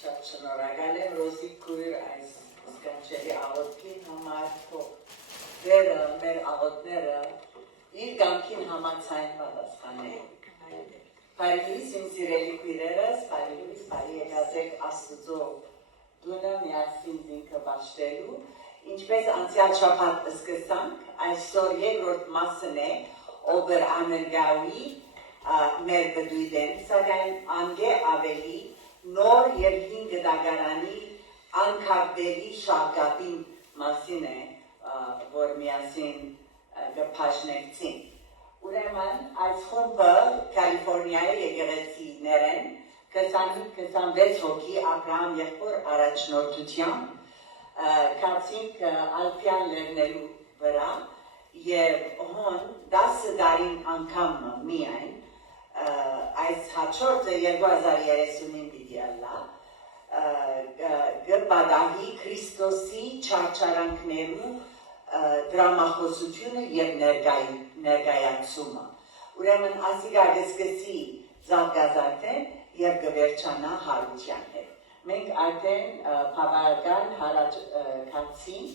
Շատ շնորհակալ եմ Ռոզի քույր այս սկանչելի աղոթքին համար, դերը մեր աղոթները իր կամքին համաձայն պատասխանեն։ Բարիլիս իմ սիրելի քույրերս, բարիլիս բարի եկածեք Աստծո դունը միասին զինքը բաշխելու, ինչպես անցյալ շաբաթ սկսանք, այսօր երկրորդ մասն է Օբեր Ամերգաուի մեր բդույթեն, սակայն անգե ավելի նոր և հին գդագարանի անկապերի շաղկապին մասին է, որ միասին գպաշնեկցին։ Ուրեմն, այս խումբը Կալիֆորնիայի եկեղեցիներ են, 25-26 հոգի Աբրահամ եղբոր առաջնորդությամբ կացինք Ալպյան լեռներու վրա և հոն 10 տարին անգամ միայն այս հաջորդը 2035 պիտի ալլա գպադահի Քրիստոսի չարչարանքներու դրամախոսությունը և ներկայացումը։ Ուրեմն ասիկա գսկսի զարգազարդեն և գվերջանա հարության հետ։ Մենք արդեն բավական հարակացինք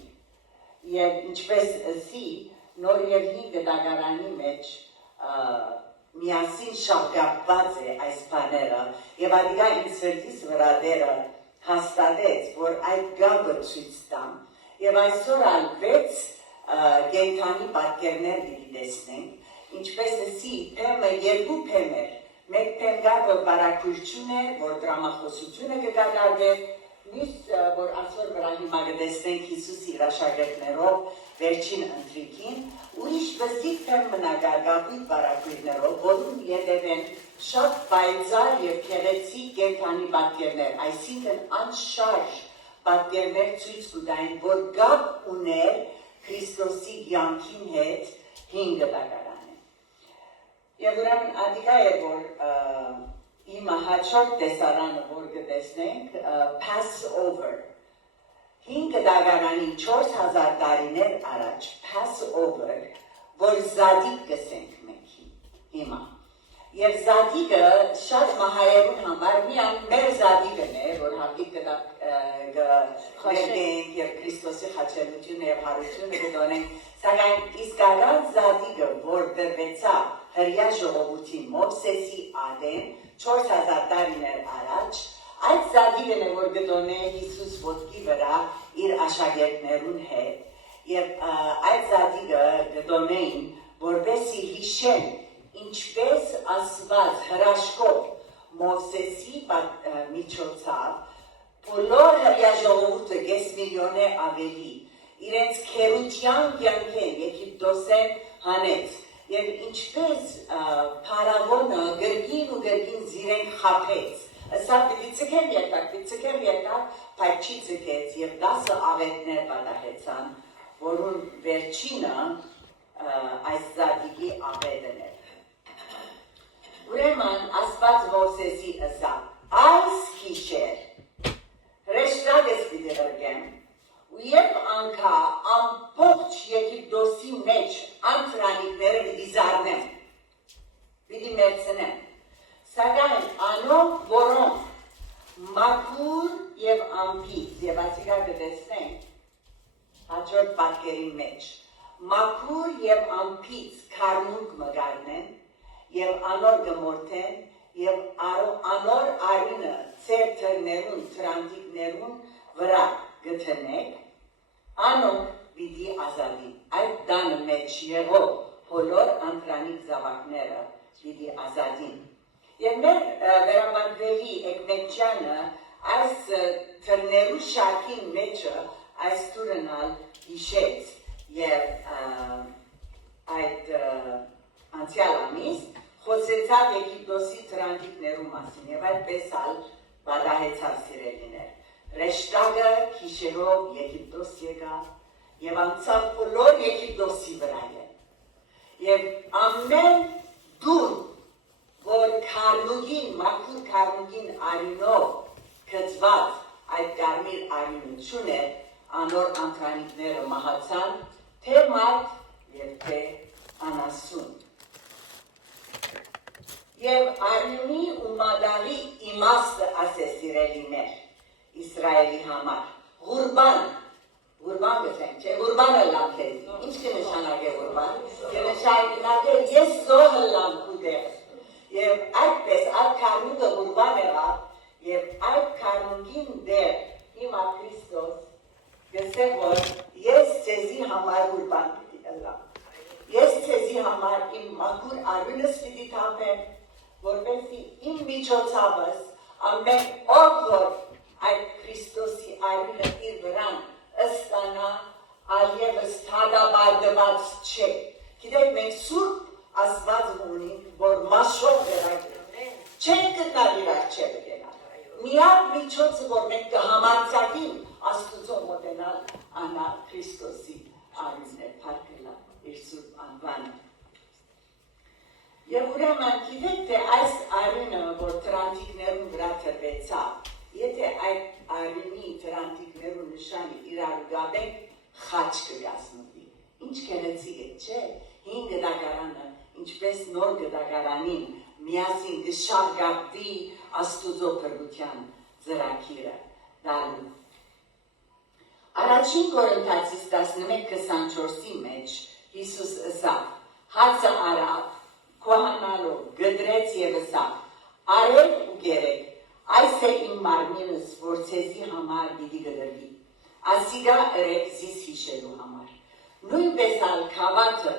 և ինչպես ասի նոր և հին գդագարանի մեջ միասին շաղկապված է այս բաները և ադիկա իմ սրտիս վրա դերը հաստատեց, որ այդ գաբը ցույց տամ և այսօր ալ 6 գենթանի պատկերներ պիտի տեսնենք, ինչպես ասի թեմը երկու թեմ էր, մեկ թեմ կար, որ բարակույրություն էր, որ դրամախոսությունը կկատարվեր, մյուս որ այսօր վրա հիմա կտեսնենք Հիսուսի իր աշակերտներով վերջին ընթրիքին, ուրիշ բզիկ թեմ մնագագապի բարակույրներով, որում ետևեն շատ պայծառ և գեղեցիկ կենդանի պատկերներ, այսինքն անշարժ պատկերներ ցույց կտային, որ գապ ուներ Քրիստոսի կյանքին հետ հին գդագարանը։ Եվ ուրեմն ադիկա է, որ իմ հաջորդ տեսարանը, որ կտեսնենք, Passover, հին գդագարանի 4000 տարիներ առաջ, Passover, որ զադիկ կսենք մենք հիմա։ Եվ զադիկը շատ մահայերուն համար միան մեր զադիկն է, որ հատիկ կներգենք և Քրիստոսի խաչելությունը և հարությունը կդոնենք, սակայն իսկական զադիկը, որ դրվեցա հրյա ժողովութի Մովսեսի ադեն 4000 տարիներ առաջ, այդ զադիկն է, որ կդոնե Հիսուս ոտքի վրա իր աշակերտներուն հետ և այդ զադիկը կդոնեին, որպեսի հիշեն ինչպես ասված հրաշքով Մովսեսի միջոցով բոլոր հրյա ժողովուրդը 5 միլիոն է ավելի իրենց քերության կյանքեն Եգիպտոսեն հանեց և ինչպես փարավոնը գրգին ու գրգին զիրեն խաբեց սա պիտի ցկեր եկավ բայց չի ցկեց և 10 աղետներ պատահեցան որուն վերջինը այս զադիկի աղետն էր Ուրեմն ասված Մովսեսի ըսա, այս քիշեր հրեշտակս պիտի ղրգեմ ու երբ անքա ամբողջ Եգիպտոսի մեջ անտրանիկները պիտի զարնեմ, պիտի մերցնեմ, սակայն անոնք, որոնք մաքուր և ամպից, և ասիկա կտեսնենք հաջորդ պատկերի մեջ, մաքուր և ամպից քարմունք մգարնեն, և անոր գմորթեն, և անոր արինը ծեր թրներուն, թրանտիկներուն վրա գտնեք, անոնք պիտի ազատին։ Այդ դանը մեջ եղող բոլոր անտրանիկ զավակները պիտի ազատին։ Եվ մեր վերաբանվելի էկմեկջանը այս թրներու շարքին մեջը այս տուրնալ հիշեց և այդ անցյալ ամիս խոսեցավ Եգիպտոսի թրանտիկներու մասին և այդպես ալ պատահեցավ սիրելիներ։ Հրեշտակը քիշերով Եգիպտոս եկավ և անցավ բոլոր Եգիպտոսի վրա և ամեն դուն, որ քարնուգին, մաքուր քարնուգին արինով գծված այդ կարմիր արինություն է, անոր անտրանիկները մահացան, թե մարդ և թե անասուն։ Եվ արյունի ու մադա Մադաղի իմաստը ասես սիրելիներ Իսրայելի համար Ղուրբան գտենք, չէ, Ղուրբանը լավ քեզ ինչ կնշանակե Ղուրբան կնշանակե ես զոհը լավ կուտեղ եւ այդպես այդ քարունգը Ղուրբան եղավ եւ այդ քարունգին դեր հիմա Քրիստոս գսե որ ես ձեզի համար Ղուրբան պիտի ըլլամ ես ձեզի համար իմ մաքուր արյունս պիտի թափեմ որպեսզի իմ միջոցավս ամեն ով որ այդ Քրիստոսի արյունը իր վրան ըստանա այլևս թադաբարդված չէ գիտեք մենք սուրբ Աստված ունենք որ մաշով վերագրենք չենք գտնել իր առջևը գնալ միակ միջոցը որ մենք կհամարձակենք Աստծո մոտենալ անա Քրիստոսի արյունն է փառքելա իր սուրբ անվանը Եվ ուրեմն գիտեք թե այս արյունը որ տրանտիկներուն վրա թրվեցավ եթե այդ արյունի տրանտիկներուն նշանի իրար գաբենք խաչ կգազմվի ինչ գեղեցիկ է չէ հին գդակարանը ինչպես նոր գդակարանին միասին գշարգապվի Աստուծո փրկության ծրագիրը դառնու Առաջին Կորինթացիս 11:24-ի մեջ Հիսուս ասավ հացը արավ Քոհանալով գդրեց եւ ասավ արեք ու գերեք այս է իմ մարմինս որ ցեզի համար պիտի գդրվի ասիգա երեք զիս հիշելու համար նույնպես ալ քավաթը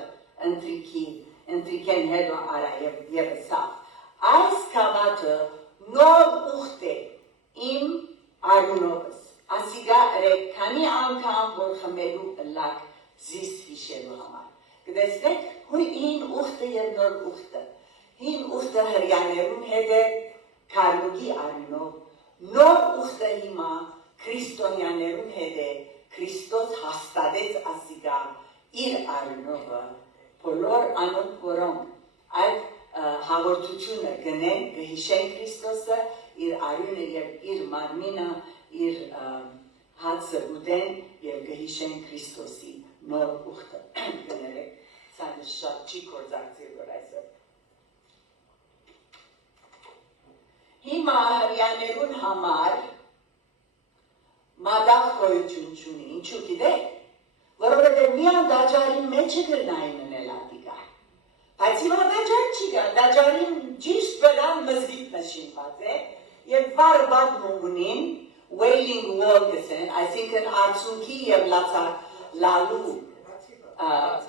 ընտրիկեն հետո արա եւ ասավ այս քավաթը նոր ուխտ է իմ արյունովս ասիգա երեք քանի անգամ որ խմելու լակ զիս հիշելու համար կտեսնեք հին ուխտը եւ նոր ուխտը հին ուխտը հրյաներուն հետ է քարնուկի արյունով նոր ուխտը հիմա քրիստոնյաներուն հետ է Քրիստոս հաստատեց ասիգա իր արյունովը բոլոր անոնք որոնք այդ հաղորդությունը գնեն կհիշեն Քրիստոսը իր արյունը եւ իր մարմինը իր հացը ուտեն եւ կհիշեն Քրիստոսի նոր ուխտը գներեք Սա շատ չի կործակցել որ այսօր Հիմա հրյաներուն համար մադաղ գոյություն չունի, ինչու գիտեք, որովհետև միան դաջարին մեջը գրնային ունել ատիկա, բայց հիմա դաջար չի գա, դաջարին ճիշտ վրան մզգիտ նշինված է, և վար բադնում ունին, wailing wall գսեն, այսինքն արցունքի և լալու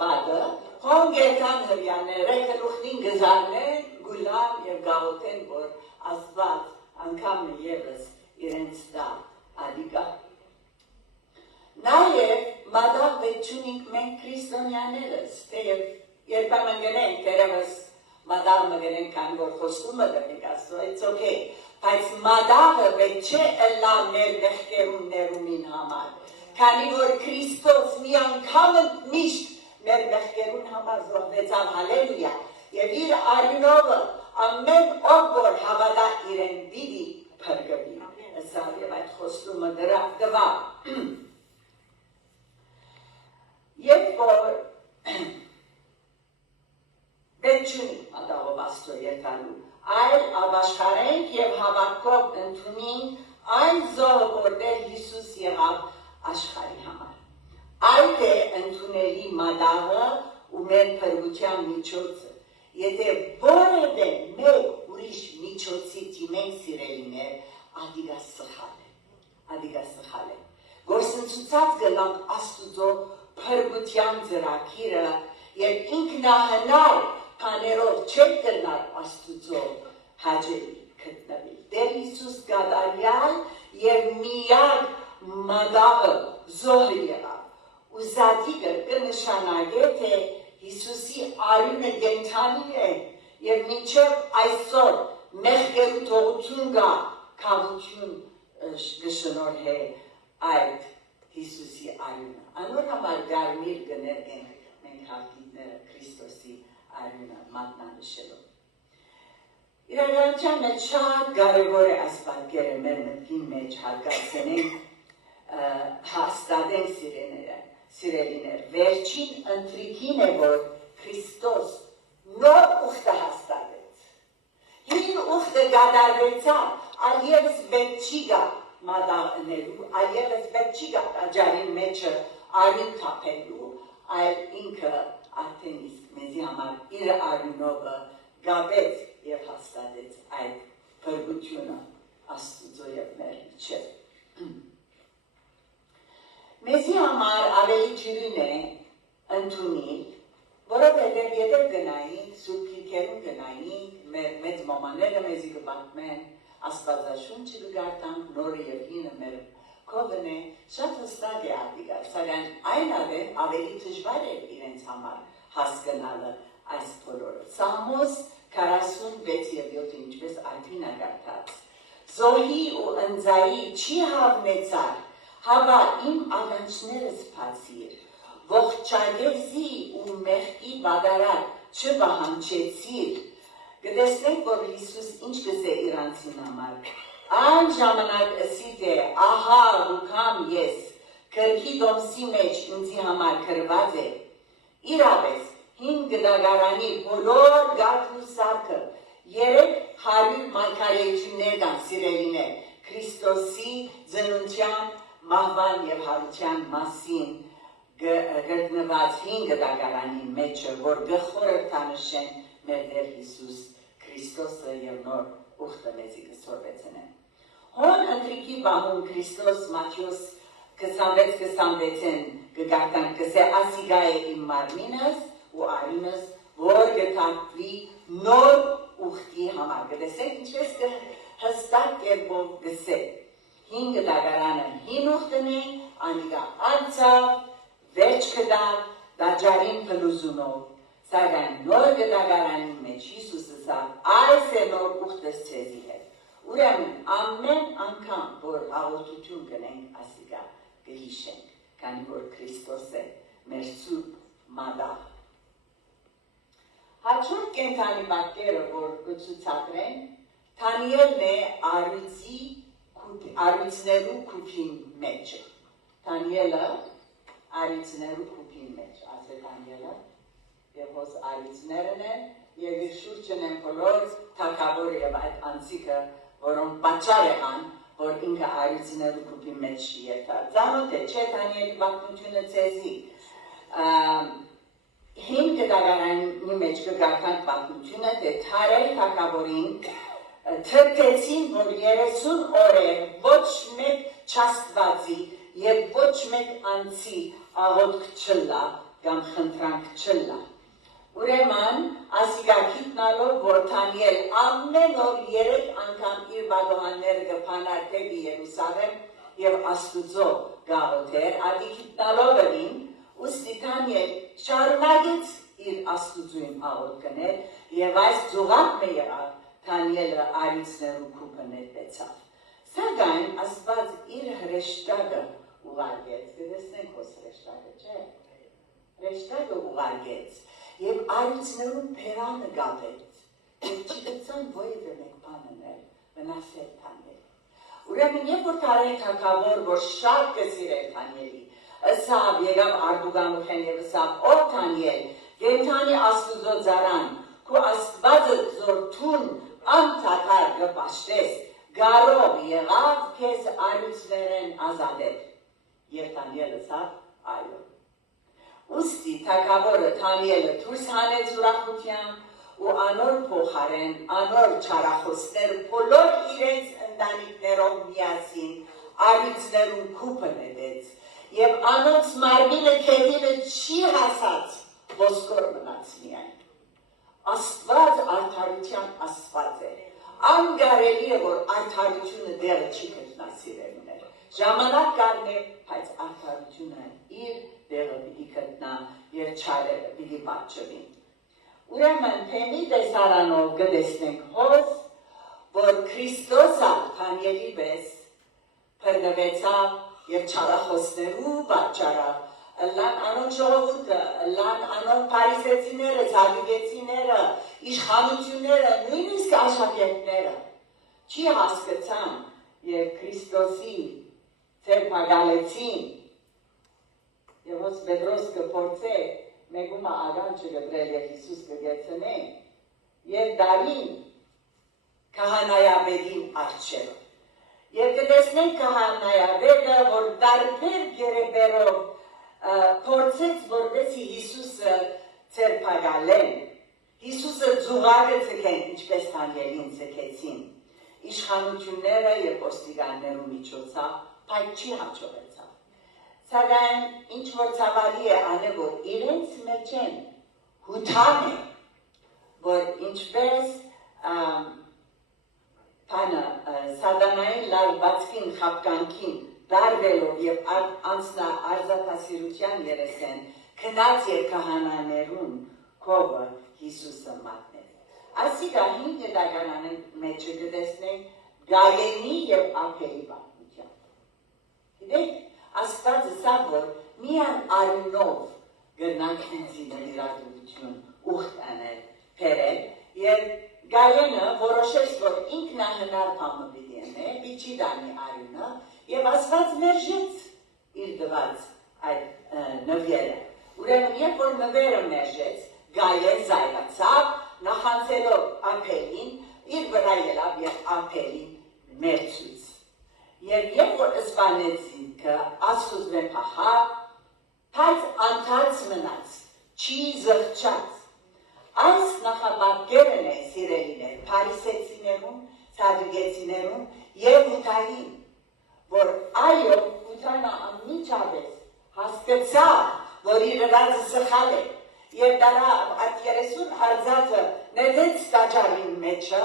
բադը, հոն գերքան հրյաները, կլուխնին գզարնեն, գուլան և գաղոտեն, որ Աստված անգամը ևս իրենց դա ադիկա։ Նաև մադաղ վեճունինք մենք քրիստոնյաներս, թեև երբեմն գնենք, թերևս մադաղ մգնենք, քան որ խոստումը դրնենք Աստծո, it's okay, բայց մադաղը վեճ չէ ըլլա մեր մեղքերուն ներումին համար, քանի որ Քրիստոս մի անգամը միշտ մեր մեղքերուն համար զոհվեցավ, հալելույա, և իր արյունովը ամեն ով որ հավատա իրեն պիտի փրկվի, ըսավ և այդ խոստումը դվա։ Երբ որ պետք չունի մադաղով Աստծո երթալու, այլ ապաշխարենք և հավատքով ընդունենք այն զոհը, որտեղ Հիսուս եղավ աշխարհի համար։ Այդ է ընդունելի մադաղը ու մեր փրկության միջոցը։ Եթե որևէ մեկ ուրիշ միջոցի դիմենք սիրելիներ, ադիգա սխալ է։ Գործընթացած գնանք Աստուծո փրկության ծրագիրը եւ ինքնահնար բաներով չեք գնալ Աստուծո հաջելի գտնվել։ Տեր Հիսուս գադարյալ եւ միակ մադաղը զոհ եղավ։ Ու զատիկը կնշանակե թե Հիսուսի արյունը կենդանի է և մինչև այսօր մեղքերու թողություն գա քավություն կշնորհե այդ Հիսուսի արյունը։ Անոր համար գարմիր կներգենք մենք հաղթիները Քրիստոսի արյունը մատնանշելով։ Իրականության մեջ շատ կարևոր է այս պատկերը մեր մտքի մեջ հատկացնենք հաստատենք սիրելիներ, վերջին ընտրիկին է, որ Քրիստոս նոր ուխտը հաստատեց։ Հին ուխտը գադարվեց ունեցավ, այլևս պետք չի գա մատաղներու, այլևս պետք չի գա տաճարի մեջը արյուն թափելու, այլ ինքը արդեն իսկ մեզի համար իր արյունովը գաբեց և հաստատեց այդ փրկությունը Աստուծո և մեր միջև։ Մեզի համար ավելի ջրին է ընդունիլ, որովհետև եթե գնայինք, սուրբ գիրքերում գնայինք, մեր մեծ մամաները մեզի կպատմեն, Աստվածաշունչը կգարտանք, նորը և հինը մեր կողն է, շատ հստակ է ադիգար, սակայն այն ավելի դժվար է իրենց համար հասկանալը այս բոլորը։ Սաղմոս 46 և 7 ինչպես արդին ագարտած։ Զոհի ու ընձայի չի հավնեցար, հավա իմ աղանջներս փացիր, ողջագեզի ու մեղքի բադարար չվահանչեցիր։ Կտեսնենք, որ Հիսուս ինչ կսե իրանցին համար։ Այն ժամանակ ըսիտ է, ահա ուքամ ես, կրքի դոմսի մեջ ինձի համար կրված է։ Իրավես, հին գդագարանի բոլոր գարքն ու սարքը, 300 մարգարեություններ կան սիրելիներ, Քրիստոսի ծնունդյան, մահվան և հարության մասին գտնված հին գդագարանի մեջը, որ գխորհրդանշեն մեր Տեր Հիսուս Քրիստոսը և նոր ուխտը մեզի կսորվեցնեն։ Հոն ընտրիքի բամում Քրիստոս Մատթեոս 26-26-ին կգարտան կսե ասիգա է իմ մարմինս ու արյունս, որ կթափվի նոր ուխտի համար։ Կտեսեք ինչպես հստակ կերպով կսե։ Հին գդագարանը հին ուխտն է, անիգա անցավ, վերջ կդավ, տաճարին փլուզումով։ Սակայն նոր գդագարանի մեջ Հիսուսը ասավ, այս է նոր ուխտս ցեզի հետ։ Ուրեմն ամեն անգամ, որ հաղորդություն կնենք ասիգա, կհիշենք, քանի որ Քրիստոս է մեր սուրբ մադաղ։ Հաջորդ կենդանի պատկերը, որ կցուցադրեն, Դանիելն է առյուծներու քուփին մեջը։ Դանիելը առյուծներու քուփին մեջ, ասե Դանիելը, և հոս առյուծներն են, և իր շուրջն են բոլոր թագավորը և այդ անձիկը, որոնք պատճառ եղան, որ ինքը առյուծներու քուփի մեջ երթար։ Ծանոթ է, չէ Դանիելի պատմությունը ցեզի։ Հին գդագարանի մեջ կգարտան պատմությունը, թե Թարել թագավորին թրթեցին, որ 30 օրեր ոչ մեկ չաստվածի և ոչ մեկ անձի աղոթք չլա կամ խնդրանք չլա։ Ուրեմն ասիգա գիտնալով, որ Դանիել ամեն օր 3 անգամ իր բադոհանները կփանար դեպի Երուսաղեմ և Աստուծո գաղութեր, ադի գիտնալով ըլին, ուստի Դանիել շարունակեց իր Աստուծոյին աղոթքներ և այս ձուղակն է եղավ Դանիելը առյուծներու քուփը ներբեցավ։ Սակայն Աստված իր հրեշտակը ուղարկեց, կտեսնենք հոս հրեշտակը, չէ։ Հրեշտակը ուղարկեց և առյուծներու փերանը գավեց, և չգցան ոևէ մեկ բան անել, վնասել Դանիելին։ Ուրեմն երբ որ Թարել թագավոր, որ շատ կսիրեր Դանիելի, ըսավ եկավ Արդուգանուխեն և ըսավ, ով Դանիել, կենդանի Աստուծո ծառան, քո Աստվածը զորթուն անթաթար կպաշտես, գարով եղավ քեզ առյուծներեն ազատել։ Եվ Դանիելը ասավ, այո։ Ուստի թագավորը Դանիելը դուրս հանեց ուրախությամբ ու անոր փոխարեն, անոր չարախոսները բոլոր իրենց ընտանիքներով միասին առյուծներուն քուփը նետեց և անոնց մարմինը քեդինը չի հասած ոսկոր մնաց միայն։ Աստված արդարության Աստված է։ Անգարելի է, որ արդարությունը դեղը չի գտնա սիրելիներ։ Ժամանակ կառնե, բայց արդարությունը իր դեղը պիտի գտնա և չարերը պիտի պատժվին։ Ուրեմն թեմի տեսարանով կտեսնենք հոս, որ Քրիստոսը Դանիելի պես փրկվեցավ և չարախոսներու պատճառով լան անոն ժողովուրդը, լան անոն փարիսեցիները, ցադուկեցիները, իշխանությունները, նույնիսկ աշակերտները չի հասկացան և Քրիստոսի ցերպակալեցին և հոս Պետրոս կփորձե մեգումա ագան չգտրել և Հիսուս կգեցնե և դարին քահանայապետին առջև։ Եվ կտեսնենք քահանայապետը, որ տարբեր գերեբերով փորձեց, որպեսզի Հիսուսը ցերպակալեն, Հիսուսը ձուղարը ցկեն, ինչպես թանգերին ցկեցին, իշխանությունները եւ ոստիկաններու միջոցով, բայց չի հաջողեցավ։ Սակայն ինչ որ ցավալի է անել, որ իրենց մեջ են հութան է, որ ինչպես սատանային լարվածքին, խապկանքին դարվելով և արզատասիրության երեսեն, քնած և քահանաներուն քովը Հիսուսը մատնել։ Այսիկա 5 դագարանի մեջը գտեսնենք Գայենի և Ափերի պատմության։ Գիտեք, Աստված ասավ, որ միան արյունով գրնանք ինձին իրադրություն ուխտ անել, փերել, և Գայենը որոշեց, որ ինքնահնար բանը պիտի է, պիտի դանի արյունը, և Աստված մերժեց իր դված այդ նվերը։ Ուրեմն, երբ որ նվերը մերժեց, Գայեն զայրացավ, նախանցելով Ափերին, իր վրա ելավ և Ափերին մերձուց։ Եվ երբ որ սպանեց ինքը, Աստուծո փախավ, բայց անթաց մնաց, չի զղջաց։ Այս նախապատկերն է սիրելիներ, փարիսեցիներուն, սադուկեցիներուն և հութային, որ այո, հութանը անմիջապես հասկացավ, որ իր ռածը սխալ է, և դարա այդ 30 արձածը նետեց տաճարին մեջը,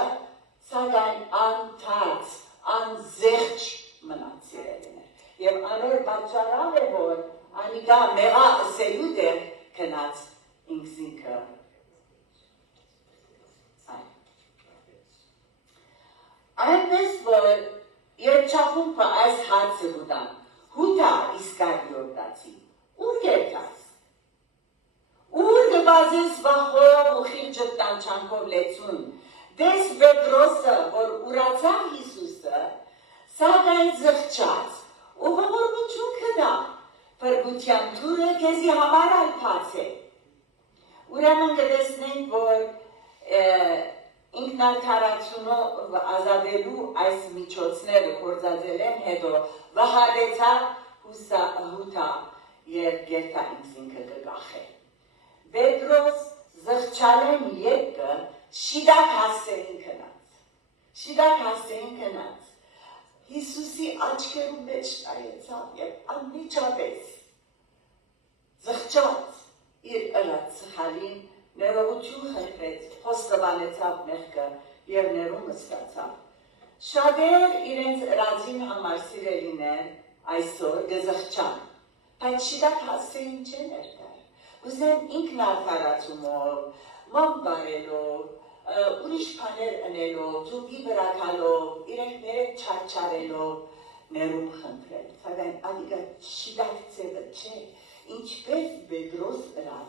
սակայն անթաց, անզեղջ մնաց սիրելիներ։ Եվ անոր պատճառավ է, որ անիկա մեղա ըսելու դեր քնած ինքզինքը այնպես, որ երջախումբը այս հարցը գուտան, հութա իսկարիոտացի, ուր գերտաս, ուր գվազես վախով ու խիրջը տանչանքով լեցուն, դես Պետրոսը, որ ուրացավ Հիսուսը, սակայն զղջաց ու ողորմություն կդա, փրկության թուրը քեզի համար ալփաց է։ Ուրեմն կտեսնենք, որ ինքնարդարացունով ազատելու այս միջոցները կործածել են հետո վահարեցավ հութա և գերտա ինքզինքը կգախե։ Պետրոս զղջալեն եկը շիդակ հասցեին կնած։ Շիդակ հասցեին կնած։ Հիսուսի աչքերու մեջ նայեցավ և անմիջապես զղջաց իր ըլած սխալին ներողություն խնդրեց, խոստովանեցավ մեղքը և ներումը ստացավ։ Շատեր իրենց ռազին համար սիրելիներ այսօր գզղջան, բայց շիդակ հասցեին չեն ներկար։ Ուզեն ինքնարդարացումով, ման բարելով, ուրիշ բաներ ընելով, ձուկի վրա գալով, իրենք ներեք չարչարելով ներում խնդրել։ Սակայն ադիգա շիդակ ձևը չէ, ինչպես Պետրոս ըրավ,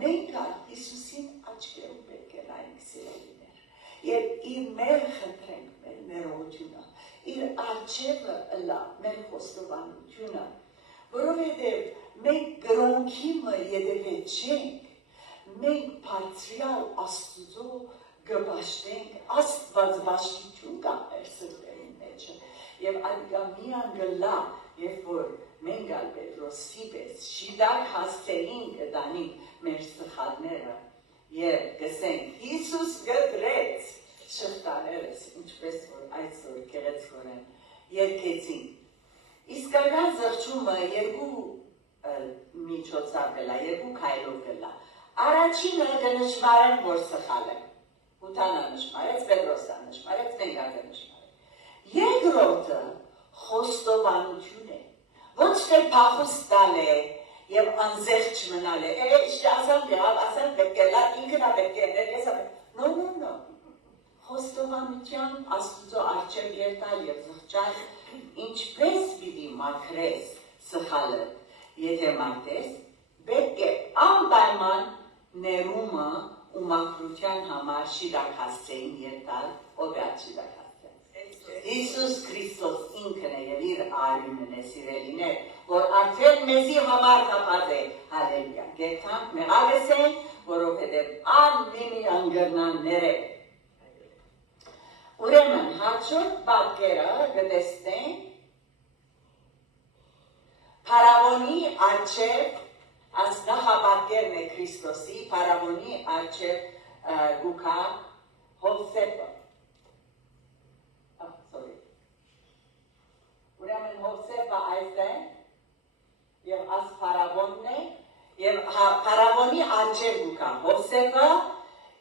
մենք Հիսուսին աչքերում պետք է նայենք սիրելիներ և իր մեր խնդրենք մեր ներողությունը, իր արջևը ըլա մեր խոստովանությունը, որովհետև մենք գրոնքի ետևետ չենք, մենք բարձրյալ Աստուծո գբաշտենք, Աստված բաշխություն կա մեր սրտերի մեջը և ադիգա միան գլա, երբ որ մենք ալ Պետրոսի պես շիդակ հասցեին կտանենք մեր սխալները և գսենք Հիսուս գդրեց շղթաներս, ինչպես որ այսօր գեղեցկորեն երկեցին։ Իսկական զղջումը երկու միջոցով գլա, երկու քայլով գլա։ Առաջինը կնշմարեն, որ սխալ է։ Հութանը նշմարեց, Պետրոսը նշմարեց, մենք նշմարեց։ Երկրորդը խոստովանություն է, ոչ թե փախուստ տալ է և անզեղջ մնալ է, ասան գավ, ասան պետք է լա, ինքն պետք է ներ, ես no, խոստովանության Աստուծո առջև երտալ և զղջալ, ինչպես պիտի մաքրես սխալը, եթե մաքրես, պետք է անպայման ներումը ու մաքրության համար շիդակ հասցեին երտալ, ով է այդ շիդակ հասցեն։ Հիսուս Քրիստոս ինքն է և իր արյունն է սիրելիներ, որ արդեն մեզի համար կապած է, հալելույա, գերթանք մեղավես են, որովհետև ամենի անգրնան ներև։ Ուրեմն հաջորդ պատկերը կտեսնենք Փարավոնի առջև այս նախապատկերն է Քրիստոսի Փարավոնի առջև գուքա Հովսեփը Ուրեմն Հովսեփը այս է եւ այս Փարավոնն է եւ Փարավոնի առջև գուքա Հովսեփը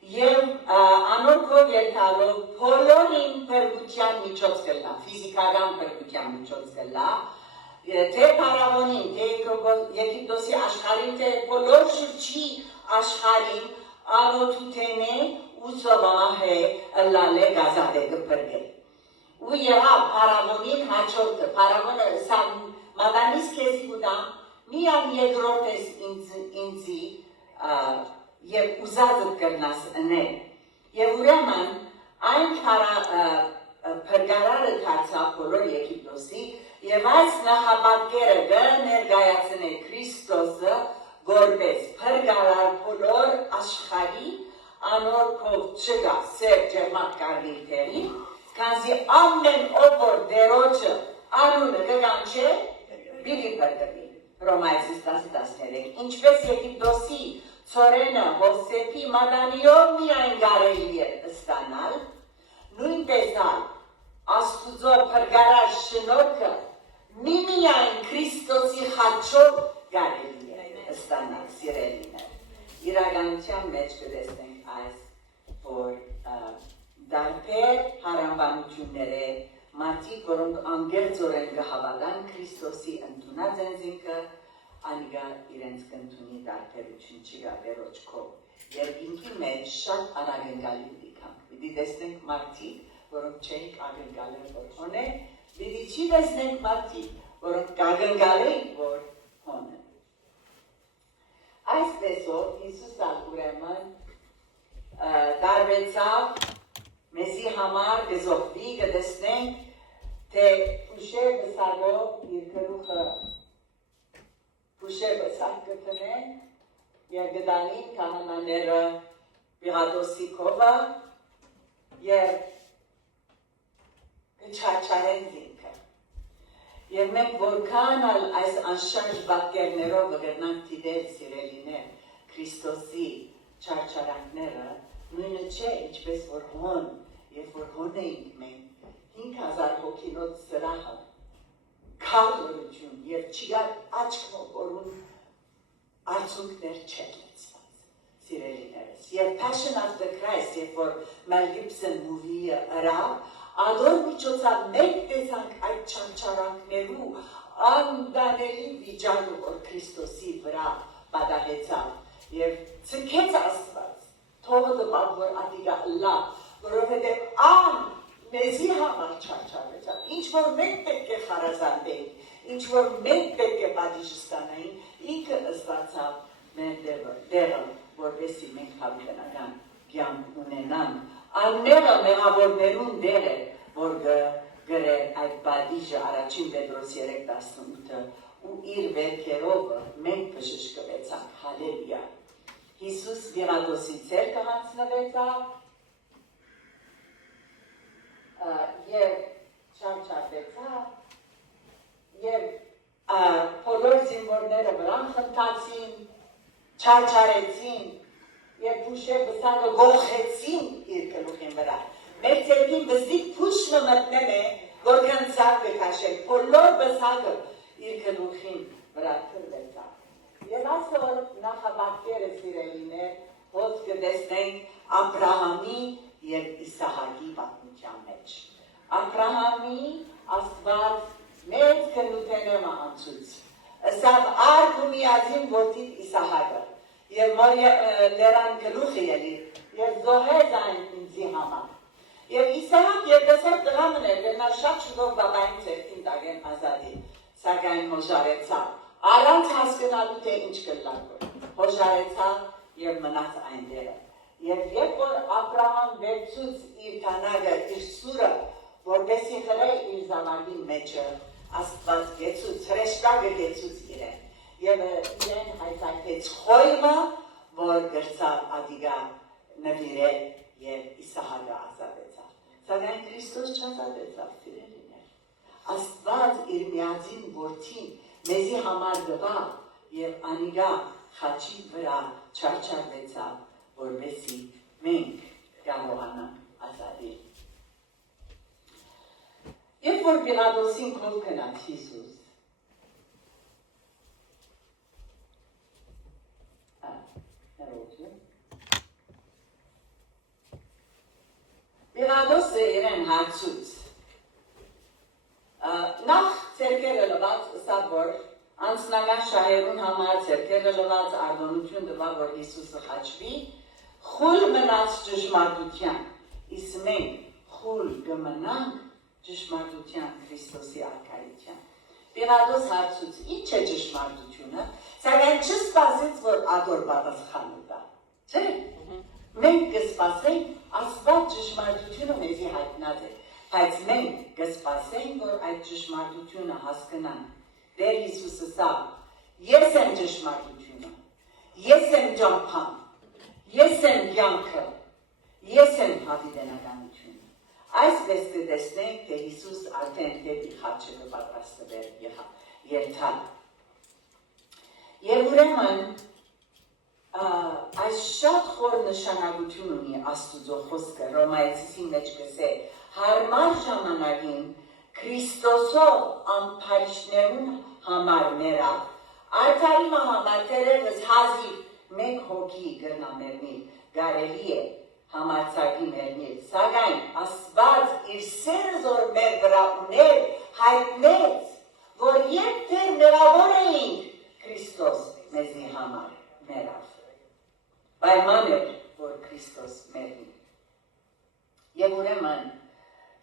Եվ անորքով երկալով բոլորին պրգության միջոց կլա, ֆիզիկական պրգության միջոց կլա, թե Փարավոնին, թե Եգիպտոսի աշխարհին, թե բոլոր շրջի աշխարհին անօթութեն է ու սովահե լալե գազադե կպրգել։ Ու եղավ Փարավոնին հաջորդը, Փարավոնը սա մադանիս քեզի կուտամ, միան երկրորդ ես ինձի Եվ ուզածդ կրնաս ընել։ Եվ ուրեմն այն պրգարարը կացավ բոլոր Եգիպտոսի և այս նախապատկերը ներգայացնե Քրիստոսը որպես պրգարար բոլոր աշխարհի անորքով չգա սեր ջերմատ կարմիր թերի, քանզի ամեն ով որ դերոջը անունը կգանչե, բիլի պրգվի։ Հռոմայացիս 10:13 Ինչպես Եգիպտոսի Ծորենը Հովսեփի մադանիով միայն կարելի է ստանալ, նույնպես այլ Աստուծո պրգարար շնորհքը միմիայն Քրիստոսի խաչով կարելի է ստանալ սիրելիներ։ Իրականության մեջ կտեսնենք այս, որ դարբեր հարանվանությունները մարդիկ, որոնք անգերձորեն կհավատան Քրիստոսի ընդունած ընձինքը Անիգա իրենց կնդունի դարբերություն չկա դերոջ քով և ինքի մեջ շատ անագնգալի դիքանք պիտի տեսնենք մարդիկ, որոնք չենք ագնգալեն, որ հոն է պիտի չի տեսնենք մարդիկ, որոնք կագնգալեն, որ հոն է Այսպեսով Հիսուսը ուրեմն դարվեցավ մեզի համար կզոհվի կտեսնենք, թե ուշեր բսագով իր կրուխը Ուշեր բսակ կտնեն և գդանին կահանաները Պիղատոսի կովը և կչարչարեն զինքը։ Եվ մենք որքան այս անշարժ պատկերներով գտնանք դիտել սիրելիներ Քրիստոսի չարչարանքները, նույնը չէ, ինչպես որ հոն, և որ հոն էինք մենք 5000 հոգինոց սրահը Քարլորություն և չիգար աչքնով որուն արցունքներ չեր լեցված, սիրելիներս։ Եվ Passion of the Christ, երբ որ Mel Gibson movie-ը ըրավ, ադոր միջոցավ մենք տեսանք այդ չանչարանքներու անդանելի վիճակը, որ Քրիստոսի վրա պատահեցավ և ցկեց Աստված, թողը դպավ, որ ատիգա լա, որովհետև մեզի համար չարչարեցավ, ինչ որ մենք պետք է խարազանդենք, ինչ որ մենք պետք է պատիժ ստանային, ինքը ստացավ մեր դերը, որպեսզի մենք հավիտենական կյանք ունենանք։ Անմեղը մեղավորներուն դեր է, որ գրեր այդ պատիժը առաջին Պետրոս 3:18-ը ու իր վերքերով մենք բժշկվեցանք, հալելույա։ Հիսուս Պիղատոսի ձեռքը հանձնվեցավ և չարչարվեցավ և բոլոր զինվորները վրան խնդացին, չարչարեցին և փուշե բսակը գողեցին իր գլուխին վրա։ Մեր ձերքին բզիկ փուշը մտնել է, որքան ծավ կքաշել, բոլոր բսակը իր գլուխին վրա թրվեցավ։ Եվ այսօր նախապատկերը սիրելիներ, հոց կտեսնենք Աբրահամի և Իսահակի պատմության մեջ։ Աբրահամի Աստված մեծ քննութենը անցուց։ Սավ արք ու միածին որդիդ Իսահակը և լերան գլուխը ելիր և զոհեց այն ինձի համար։ Եվ Իսահակ երկասար տղամն էր, որ նա շատ շուտով բաբային ձերքին տագեն ազատի, սակայն հոժարեցավ, առանց հասկանալու թե ինչ կլակոր, հոժարեցավ և մնաց այնտեղը։ Եվ երբ որ Աբրահամ վերցուց իր թանագը, իր սուրը, որպեսի խրե իր զավակի մեջը, Աստված գեցուց, հրեշտակը գեցուց իրեն, և իրեն հայցակեց խոյմը, որ գրծավ ադիգա նվիրել և Իսահակը ազատեցավ։ Սակայն Քրիստոս չազատեցավ սիրելիներ։ Աստված իր միածին որդին մեզի համար տվավ եւ անիգա խաչի վրա չարչարվեցավ, որովհետեւ մենք կարողանանք ազատել։ Երբ որ Պիղատոսին քով կնաց Հիսուս, Պիղատոսը իրեն հարցուց, նախ ցերկերը լված սա որ անցնական շահերուն համար ցերկերը լված արտոնություն տվավ, որ Հիսուսը խաչվի, խուլ մնաց ճշմարտության, իսկ մենք խուլ կմնանք ճշմարտության Քրիստոսի արքայության։ Պիղատոս հարցուց, ինչ է ճշմարտությունը, սակայն չսպասեց, որ ադոր պատասխանը տա, չէ՞։ Մենք կսպասենք, Աստված ճշմարտությունը մեզի հայտնած է, բայց մենք կսպասենք, որ այդ ճշմարտությունը հասկանանք։ Դեր Հիսուսը սա, ես եմ ճշմարտությունը, ես եմ ճամփան, ես եմ կյանքը, ես եմ հավիտենականությունը։ Այսպես կտեսնենք, թե Հիսուս արդեն դեպի խաչը կպատրաստվեր երթալ։ Եվ ուրեմն այս շատ խոր նշանակություն ունի Աստուծո խոսքը, Ռոմայացիի մեջ կսե, հարմար ժամանակին Քրիստոսով ամփարիչներուն համար մերա, արդարիմը համար թերևս հազիվ մեկ հոգի գրնամերնի գարելի է համարցակի մերնիլ, սակայն Աստված իր սերը զոր մեր վրա ուներ, հայտնեց, որ երբ դեր մերավոր էինք, Քրիստոս մեզի համար մերավ։ Պայման էր, որ Քրիստոս մերնի։ Եվ ուրեմն,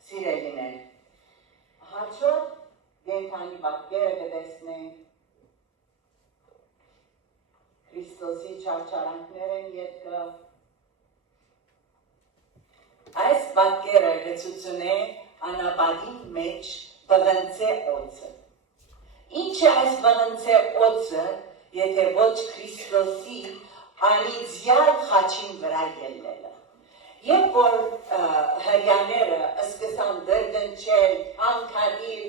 սիրելիներ, հաջորդ գենթանի պատկերը կտեսնենք, Քրիստոսի չարչարանքներ են ետքը, այս պատկերը գծուցուն է անապատի մեջ բղնցե օծը։ Ինչ է այս բղնցե օծը, եթե ոչ Քրիստոսի անիծյալ խաչին վրա ելնելը։ Երբ որ հրյաները սկսան դրդնչել, հանքանիլ,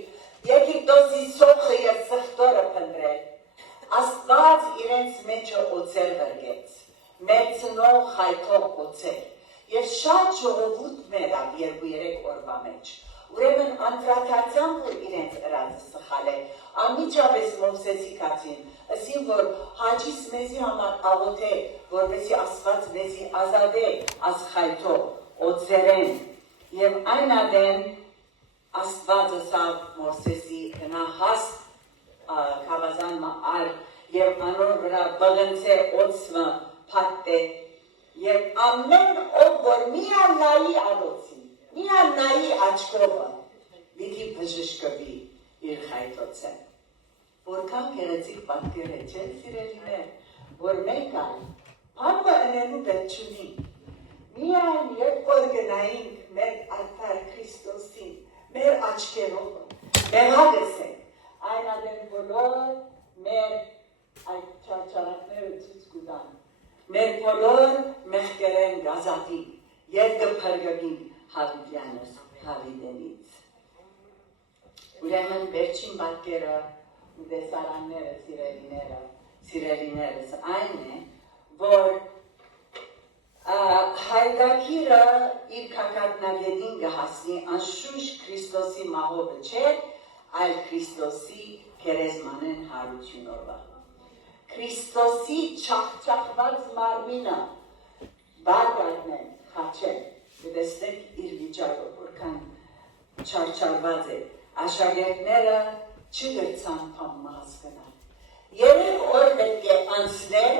Եգիպտոսի սոխը և սխտորը փնտրել, Աստված իրենց մեջը օծեր վրգեց, մերցնող խայթող օծեր, և շատ ժողովուրդ մերավ 2-3 օրվա մեջ։ Ուրեմն անդրադարձան, որ իրենց ըրածը սխալ է, անմիջապես Մովսեսի կացին, ասին, որ հաջիս մեզի համար աղոթ է, որպեսզի Աստված մեզի ազատե ասխայթով, օծերեն, և այն ադեն Աստված ասավ Մովսեսի հնահաստ կավազան մար, և անոր վրա բղնցե օծմը պատտե, և ամեն ով, որ միան նայի ադոցի, միան նայի աչկովը, լիքի բժշկվի իր խայթոցը։ Որքան գեղեցիկ պատկեր է, չէ՞ սիրելիներ, որ մենք այլ բանը ընելու պետք չունենք։ Միայն երբ որ գնայինք մեր արդար Քրիստոսին, մեր աչքերով, մեղագսենք, այն ադեն բոլոր մեր այդ չարչարանքները ցույց կտան։ Մեր բոլոր մեղքերեն գազատին և կփրկվին հավիտյանս հավիտենից։ Ուրեմն վերջին պատկերը ու տեսարանները սիրելիներս այն է, որ հայդակիրը իր կակատնագետին կհասնի անշուշտ Քրիստոսի մահովը չէ, այլ Քրիստոսի քերեզմանեն հարությունովը։ Քրիստոսի չախճախված մարմինը բարգայնեն, խաչեն, կտեսնեք իր վիճակը, որքան չարչարված է, աշակերտները չգրցան փամը հասկանալ։ 3 օր պետք է անցներ,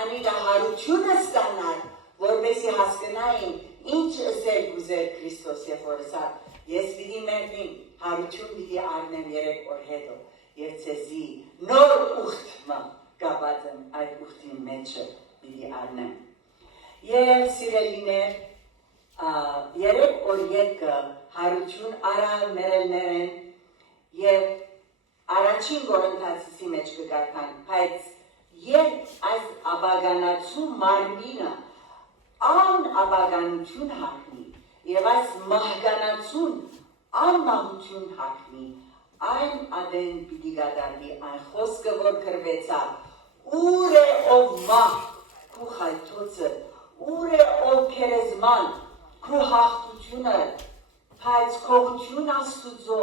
անիգա հարությունը ստանալ, որպեսզի հասկանային ինչ ասել գուզեր Քրիստոս և որ ասար, ես պիտի մերնիմ, հարություն պիտի առնեմ 3 օր հետո, և ցեզի նոր ուխտը կապած եմ այդ ուխտի մեջը պիտի առնեմ։ Եվ սիրելիներ, 3 օր ետքը հարություն առավ մերելներեն և առաջին գործընթացի մեջ կգարտան, բայց երբ այս աբագանացու մարմինը ան աբագանություն հագնի եւ այս մահկանացուն անմահություն հագնի, այն ադեն պիտի գադարվի այն խոսքը, որ կրվեցավ, ուր է ով մահ, քու խայթոցը, ուր է ով քերեզման, քու հաղթությունը, բայց քողություն Աստուծո,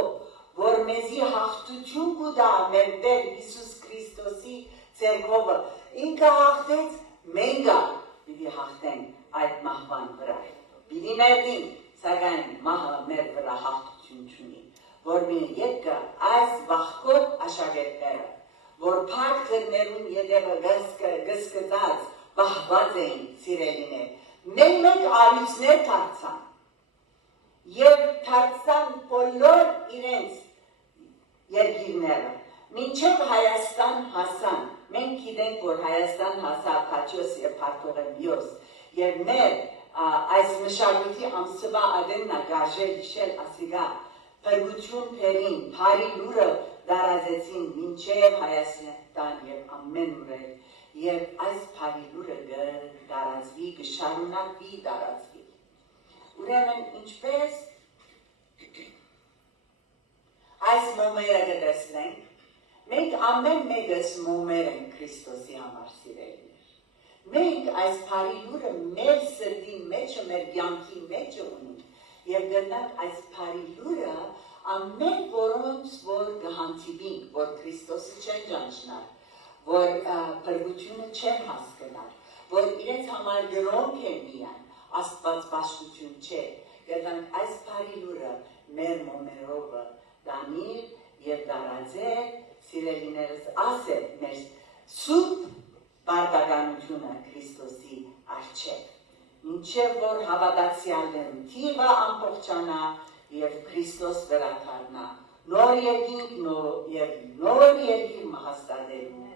որ մեզի հաղթություն կուտա մեր Տեր Հիսուս Քրիստոսի ցերկովը, ինքը հաղթեց, մենք պիտի հաղթենք այդ մահվան վրա, պիտի ներդին, սակայն մահը մեր վրա հաղթություն չունի, որ մի եկը այս վախկոտ աշակերտները, որ փակ դերներուն ետևը գսկտած, բահված էին սիրելիներ, մեկ արիցներ դարձան, եւ դարձան բոլոր իրենց երկիրները, մինչև Հայաստան հասան, մենք գիտենք, որ Հայաստան հասավ Փաչոս եւ Փարթողեմիոս, եւ մեր այս մշակույթի ամսվա ադեննա գարժել իշել ասիգա, փրկություն փերին, փարի լուրը դարազեցին մինչև Հայաստան եւ ամեն ուրել, եւ այս փարի լուրը դարազվի, գշարունակվի դարազվի։ Ուրեմն ինչպես այս մոմերը գտեսնենք, մենք ամեն մեկս մոմեր ենք Քրիստոսի համար սիրելիներ։ Մենք այս փարի լուրը մեր սրտի մեջը, մեր կյանքի մեջը ունենք, եւ գտնանք այս փարի լուրը ամեն որոնց որ կհանդիպենք, որ Քրիստոսը չեն ճանչնար, որ փրկությունը չեն հասկանար, որ իրենց համար գրոնք են միայն, Աստված պաշտություն չէ, գտնանք այս փարի լուրը մեր մոմերով դանիլ եւ դարաձել, սիրելիներս ասել մեր սուրբ բարձրականությունը Քրիստոսի առջև, մինչև որ հավատացյալներն թիվը ամբողջանա եւ Քրիստոս վերադառնա, նոր երկինք եւ նոր երկիր մհաստատելու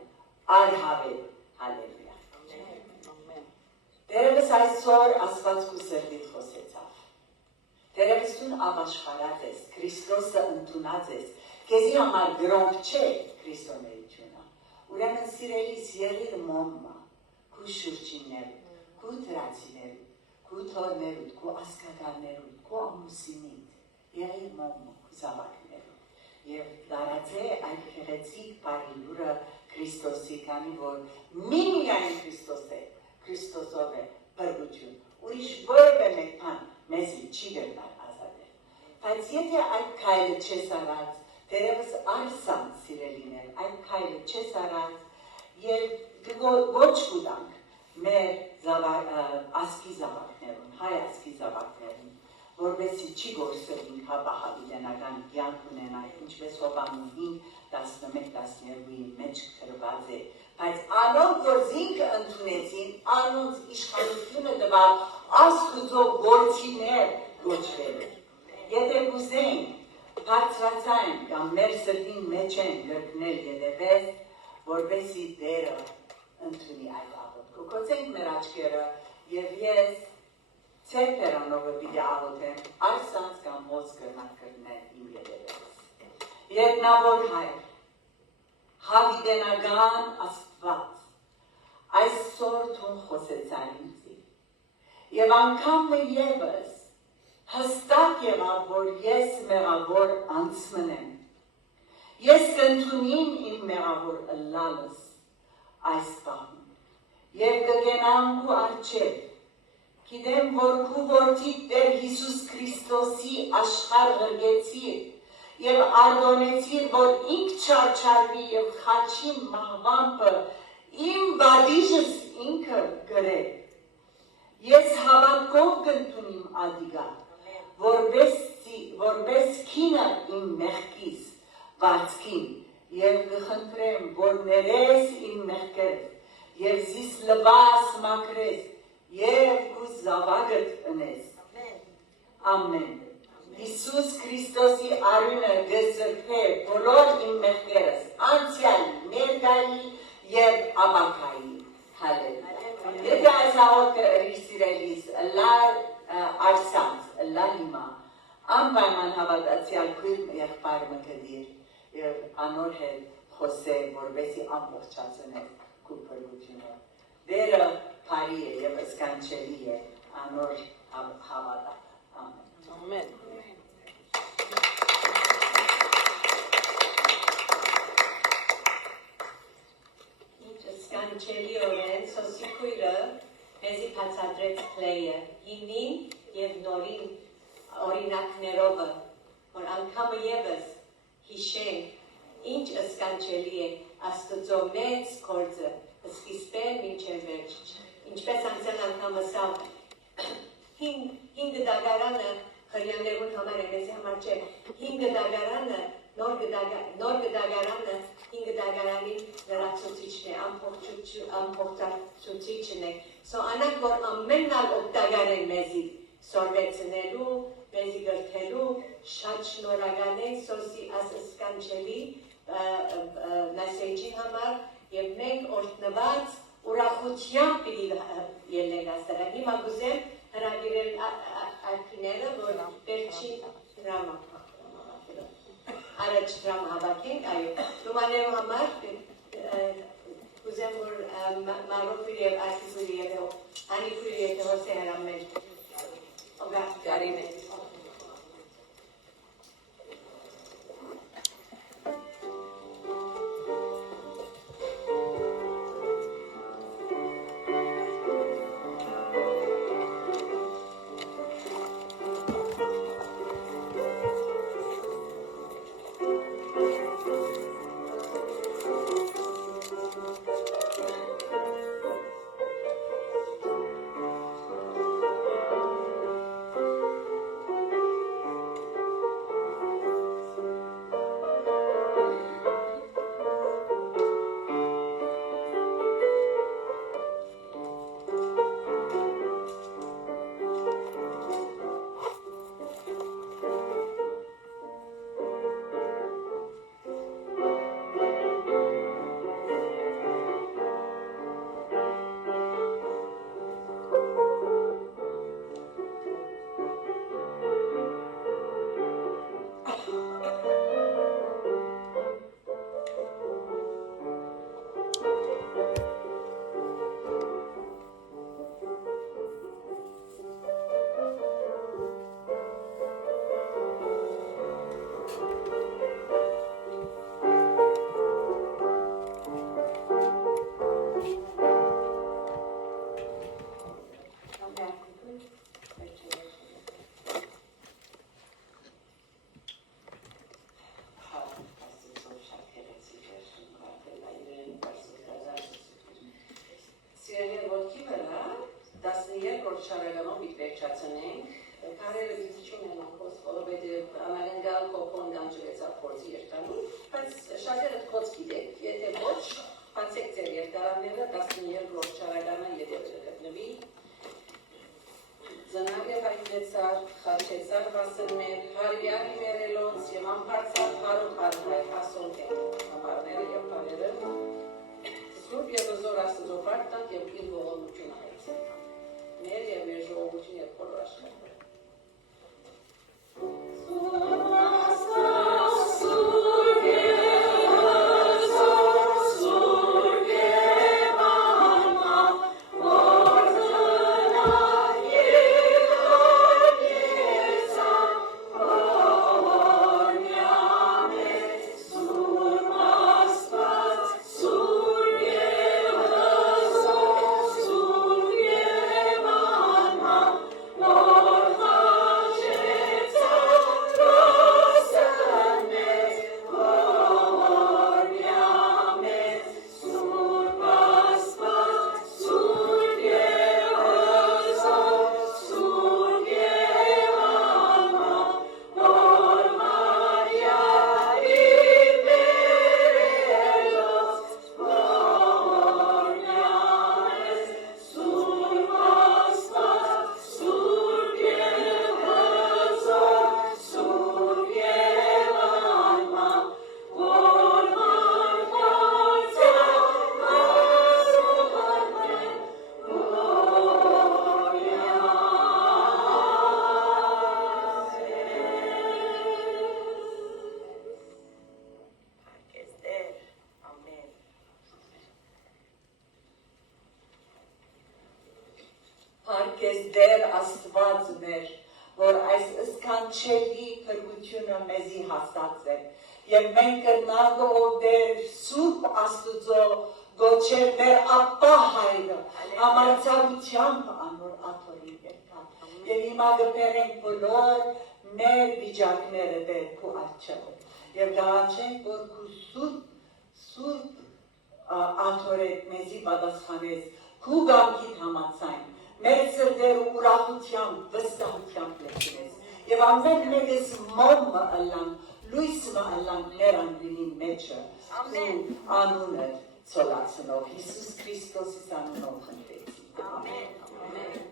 արհավետ, հալելույա։ Դերևս այսօր Աստված քու սրտիդ խոսեցավ, դերևս դու ապաշխարած ես, Քրիստոսը ընդունած ես, քեզի համար գրոնք չէ քրիստոնեությունը, ուրեմն սիրելիս եղիր մոմմա, քու շուրջիններու, քու դրացիներու, քու թորներուդ, քու ասկականներուդ, քու ամուսինիդ, եղիր մոմմա, քու զավակներու, եւ դարացե այդ քեղեցիկ բարի լուրը Քրիստոսի, քանի որ միայն Քրիստոս է, Քրիստոսով է փրկություն, ուրիշ որևէ մեկ բան մեզի չի գտնար ազատել, բայց եթե այդ քայլը չես արած, դերևս արսան սիրելիներ, այդ քայլը չես արած եւ ոչ կուտանք մեր ասկի զավակներուն, հայ ասկի զավակներուն, որովհետեւ չի գործելին հավահավիլենական կյանք ունենալ, ինչպես Հովաննու 5:11-12-ի մեջ գրված է, բայց անոնք որ զինքը ընդունեցին, անոնց իշխանությունը տվավ Աստուծո գործիներ գոչվելու։ Եթե կուզենք բարձրացան կամ մեր սրտին մեջ են գրկնել ետևես, որպեսզի Տերը ընդունի այդ աղոթքը։ Կոչենք մեր աչքերը եւ ես ցերպերանովը պիտի աղոթեմ, այսանց կամ ոնց կրնակրնել իմ ետևես։ Երկնավոր Հայր, հավիտենական Աստված, այսօր Դու խոսեցար ինձի, եւ անգամ եւս հստակ եղավ, որ ես մեղավոր անցմն եմ, ես կընդունիմ իմ մեղավոր ըլլալս այս պահում, եւ կգենամ քու առջև, գիտեմ, որ քու որդի Տեր Հիսուս Քրիստոսի աշխարհ ղրկեցիր եւ ardոնեցիր, որ ինք չարչարվի եւ խաչի մահվամբը իմ բադիժս ինքը գրե։ Ես հավատքով կընդունիմ ադիգա, որպես քինը իմ մեղքիս վարձքին եւ կխնդրեմ, որ ներես իմ մեղքերը եւ զիս լվաս մաքրես եւ քու զավակդ ընես։ Ամեն։ Հիսուս Քրիստոսի արյունը գծրփե բոլոր իմ մեղքերս, անցյալ, ներկայի եւ ապագայի։ Հալելույա։ Եթե այս աղոթքը սիրելիս, արսանց, հիմա, անպայման հավատացյալ քույր եղբայր մկդիր եւ անոր հետ խոսե, որպեսզի ամբողջացնե քու փրկությունը։ Դերը բարի է եւ սքանչելի է, անոր հավատա։ Ամեն։ play-ը, հինին և նորին օրինակներովը, որ անգամը ևս հիշենք, ինչ ըսկանչելի է Աստծո մեծ գործը, սկիզբեն մինչև վերջ, ինչպես անցել անգամ ասավ, հինգ դագարանը հրյաներուն համար է, մեզի համար չէ, հինգ դագարանը, նոր դագարանը, հինգ դագարանի լրացուցիչն է, ամփոփծուցիչն է, անանք, որ ամենալ օգտակար են մեզի սորվեցնելու, մեզի գրթելու, շատ շնորհակալ ենք սոսի ասկանչելի մեսեջի համար և մենք օրհնված ուրախությամբ պիտի ելնենք աստեղ։ Հիմա գուզեմ հրավիրել արկիները, որ վերջին դրամա առաջ դրամա հավաքենք, այո, լումաներու համար գուզեմ, որ մարոպիր և արկիզուրի և անիքուրի և հոսե հրամել գարին է։ Շարականով միտվերջացնենք, կարերը դիզիչում են անկոս, որովհետև ամերենգալ կոպոն գանջվեցավ փորձի երթանում, բայց շատերը թքոց գիտեք, եթե ոչ, բացեք ձեր երկարանները 12-րդ շարականը ետևերը գտնվի, ծնագը հայտնեցար, խաչեցար վասններ, հարյարի մերելոնց և ամպարցար հարոտ արմայ հասոն են համարները և հարերը, սուրբ և զոր աստծո պարտանք և իր ողորմություն հայցենք։ Մեր և մեր ժողովություն և բոլոր աշխարհը։ Պարկես դեր աստված մեր, որ այս սկանչելի փրկությունը մեզի հաստատվեր, և մենք կրնագը ով դեր սուրբ աստուծո գոչեր մեր ապա հայրը, համարձակությամբ անոր աթորի հիմա գբերենք բոլոր մեր վիճակները դեր քու արջով։ Եվ գաղաչենք, որ քու սուրբ աթորետ մեզի պատասխանես, քու գամքիդ համացայն, մեր սրտերը ուրախությամբ, վստահությամբ լեցնես։ Եվ ամեն մեկս մոմը ըլլան, լույսը ըլլան մեր անգրինի մեջը, անունը ծոլացնով, Հիսուս Քրիստոսის անունով խնդրեցի։ Ամեն։